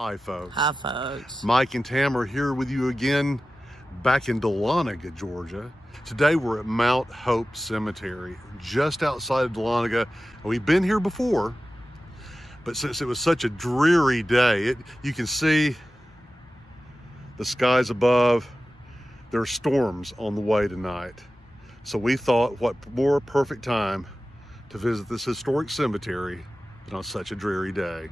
Hi, folks. Hi, folks. Mike and Tam are here with you again back in Dahlonega, Georgia. Today we're at Mount Hope Cemetery, just outside of Dahlonega. We've been here before, but since it was such a dreary day, you can see the skies above. There are storms on the way tonight. So we thought, what more perfect time to visit this historic cemetery than on such a dreary day.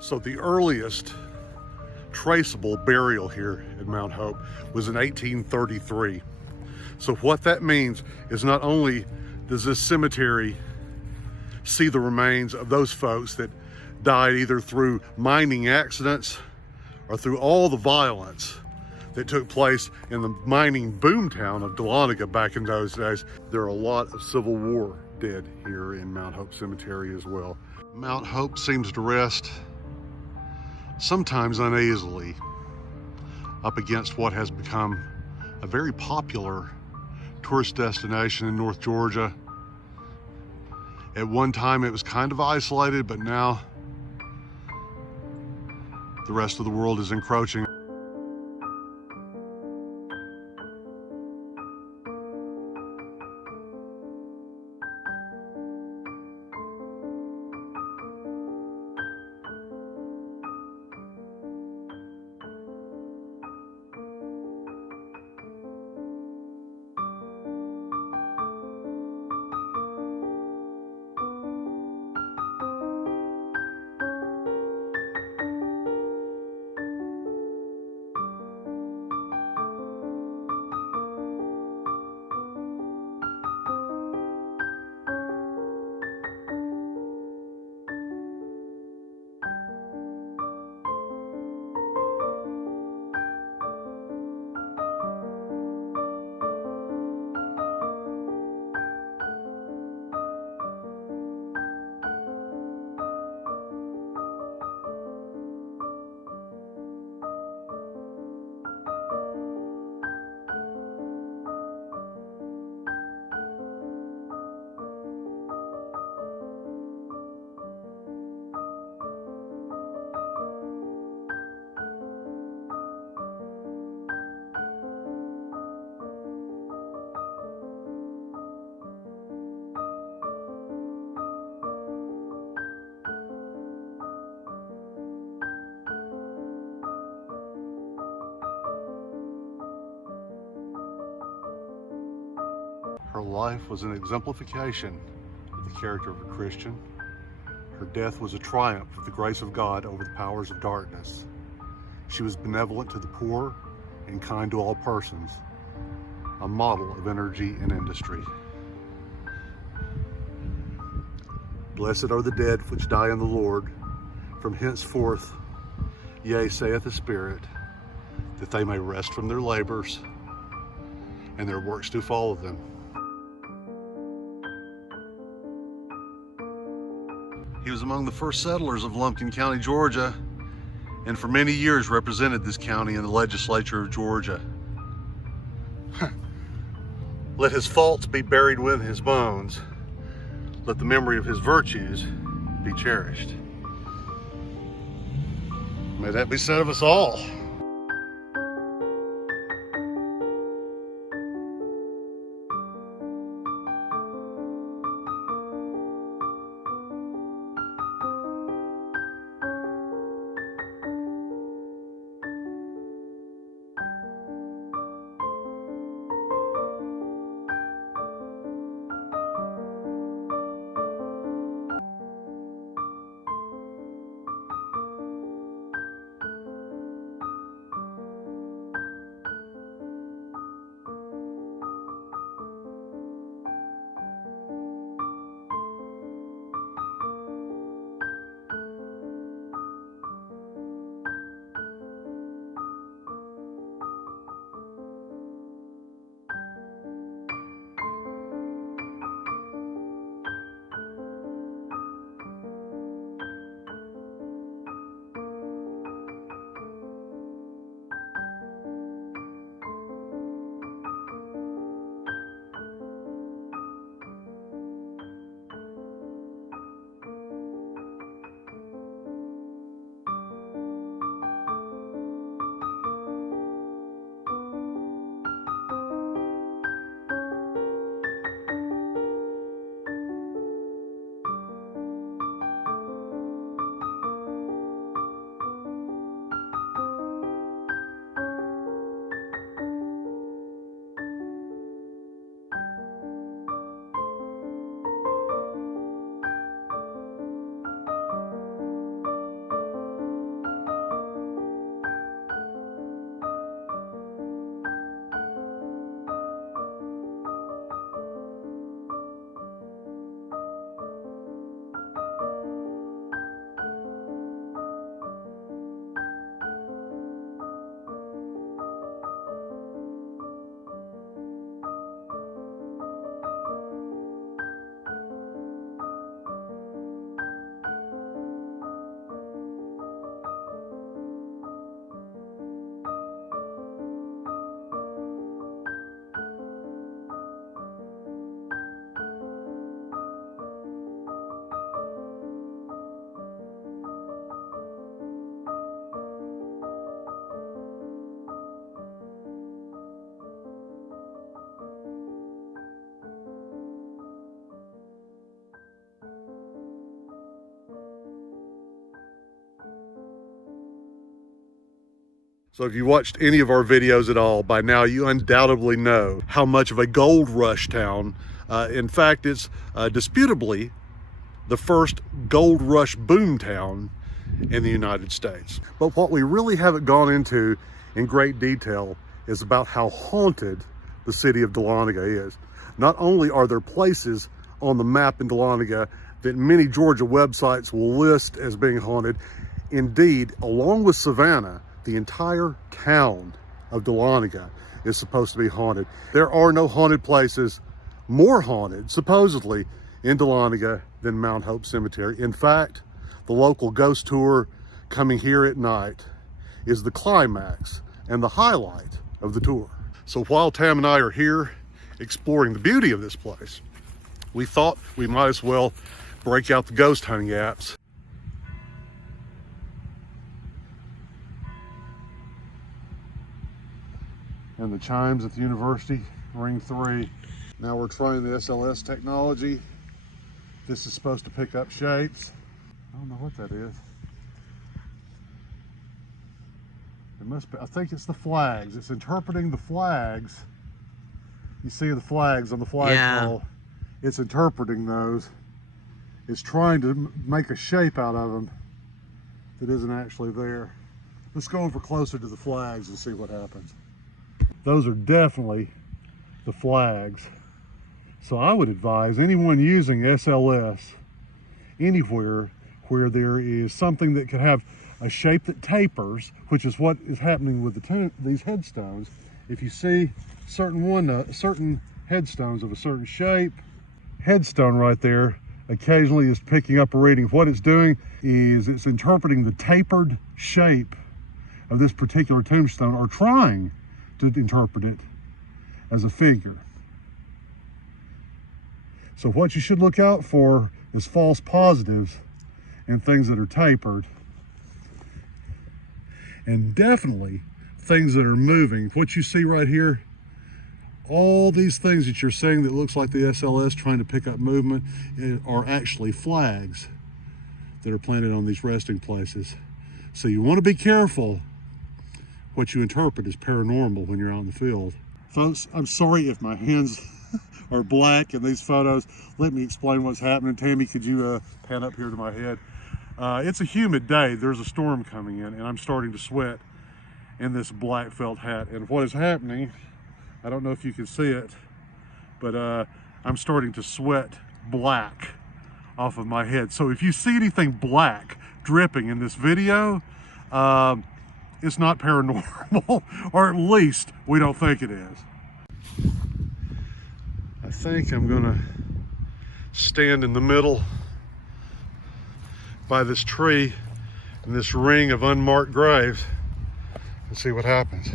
So the earliest traceable burial here at Mount Hope was in 1833. So what that means is not only does this cemetery see the remains of those folks that died either through mining accidents or through all the violence that took place in the mining boomtown of Dahlonega back in those days. There are a lot of Civil War dead here in Mount Hope Cemetery as well. Mount Hope seems to rest sometimes uneasily up against what has become a very popular tourist destination in North Georgia. At one time it was kind of isolated, but now the rest of the world is encroaching. Her life was an exemplification of the character of a Christian. Her death was a triumph of the grace of God over the powers of darkness. She was benevolent to the poor and kind to all persons, a model of energy and industry. Blessed are the dead which die in the Lord, from henceforth, yea, saith the Spirit, that they may rest from their labors, and their works do follow them. He was among the first settlers of Lumpkin County, Georgia, and for many years represented this county in the legislature of Georgia. Let his faults be buried with his bones. Let the memory of his virtues be cherished. May that be said of us all. So if you watched any of our videos at all, by now you undoubtedly know how much of a gold rush town. In fact, it's disputably the first gold rush boom town in the United States. But what we really haven't gone into in great detail is about how haunted the city of Dahlonega is. Not only are there places on the map in Dahlonega that many Georgia websites will list as being haunted, indeed, along with Savannah, the entire town of Dahlonega is supposed to be haunted. There are no haunted places more haunted, supposedly, in Dahlonega than Mount Hope Cemetery. In fact, the local ghost tour coming here at night is the climax and the highlight of the tour. So while Tam and I are here exploring the beauty of this place, we thought we might as well break out the ghost hunting apps. And the chimes at the university ring 3. Now we're trying the SLS technology. This is supposed to pick up shapes. I don't know what that is. It must be, I think it's the flags. It's interpreting the flags. You see the flags on the flagpole. Yeah. It's interpreting those. is trying to make a shape out of them that isn't actually there. Let's go over closer to the flags and see what happens. Those are definitely the flags. So I would advise anyone using SLS anywhere where there is something that could have a shape that tapers, which is what is happening with these headstones. If you see certain headstones of a certain shape, headstone right there occasionally is picking up a reading. What it's doing is it's interpreting the tapered shape of this particular tombstone, or trying to interpret it as a figure. So what you should look out for is false positives and things that are tapered, and definitely things that are moving. What you see right here, all these things that you're seeing that looks like the SLS trying to pick up movement are actually flags that are planted on these resting places. So you want to be careful what you interpret as paranormal when you're out in the field. Folks, I'm sorry if my hands are black in these photos. Let me explain what's happening. Tammy, could you pan up here to my head? It's a humid day. There's a storm coming in, and I'm starting to sweat in this black felt hat. And what is happening, I don't know if you can see it, but I'm starting to sweat black off of my head. So if you see anything black dripping in this video, it's not paranormal, or at least we don't think it is. I think I'm gonna stand in the middle by this tree in this ring of unmarked graves and see what happens.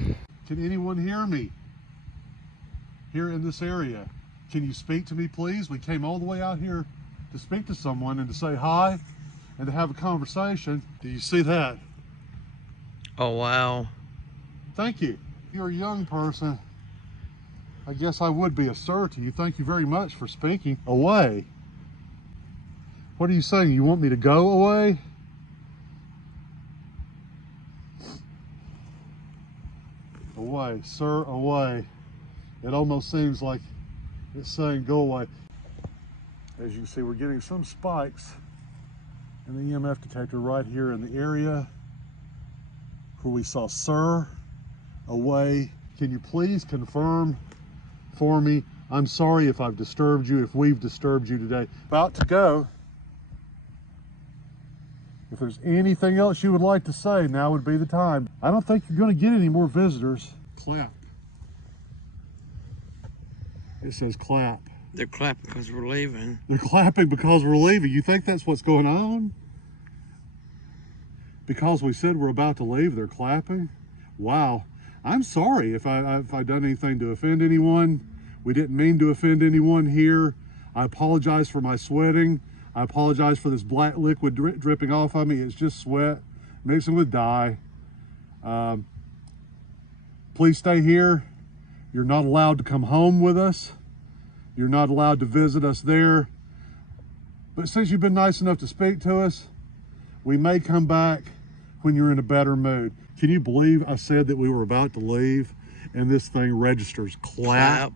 Can anyone hear me here in this area? Can you speak to me, please? We came all the way out here to speak to someone and to say hi and to have a conversation. Do you see that? Oh, wow. Thank you. If you're a young person, I guess I would be a sir to you. Thank you very much for speaking. Away. What are you saying? You want me to go away? Away, sir, away. It almost seems like it's saying go away. As you can see, we're getting some spikes in the EMF detector right here in the area where we saw sir, away. Can you please confirm for me? I'm sorry if I've disturbed you, if we've disturbed you today. About to go. If there's anything else you would like to say, now would be the time. I don't think you're going to get any more visitors. Clap. It says clap. They're clapping because we're leaving. They're clapping because we're leaving. You think that's what's going on? Because we said we're about to leave, they're clapping? Wow. I'm sorry if I've done anything to offend anyone. We didn't mean to offend anyone here. I apologize for my sweating. I apologize for this black liquid dripping off of me. It's just sweat mixing with dye. Please stay here. You're not allowed to come home with us. You're not allowed to visit us there. But since you've been nice enough to speak to us, we may come back when you're in a better mood. Can you believe I said that we were about to leave and this thing registers clap?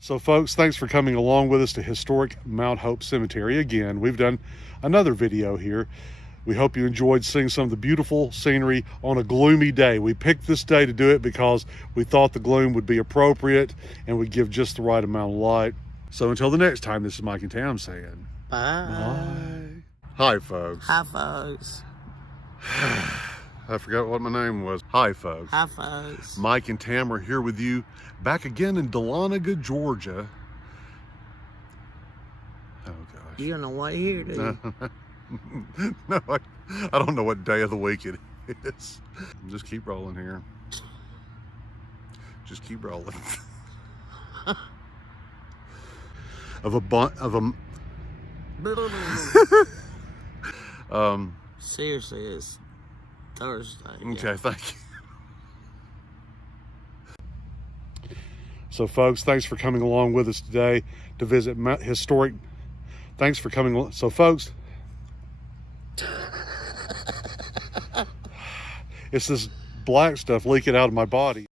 So folks, thanks for coming along with us to historic Mount Hope Cemetery. Again, we've done another video here. We hope you enjoyed seeing some of the beautiful scenery on a gloomy day. We picked this day to do it because we thought the gloom would be appropriate and would give just the right amount of light. So until the next time, this is Mike and Tam saying Bye. bye. Hi, folks. Hi, folks. I forgot what my name was. Hi, folks. Hi, folks. Mike and Tam are here with you back again in Dahlonega, Georgia. Oh, gosh. You don't know what here, do you? No, I don't know what day of the week it is. Just keep rolling here. Just keep rolling. Seriously, it's Thursday. Okay, yeah. Thank you. So folks, thanks for coming along with us today to visit historic. Thanks for coming. So folks, it's this black stuff leaking out of my body.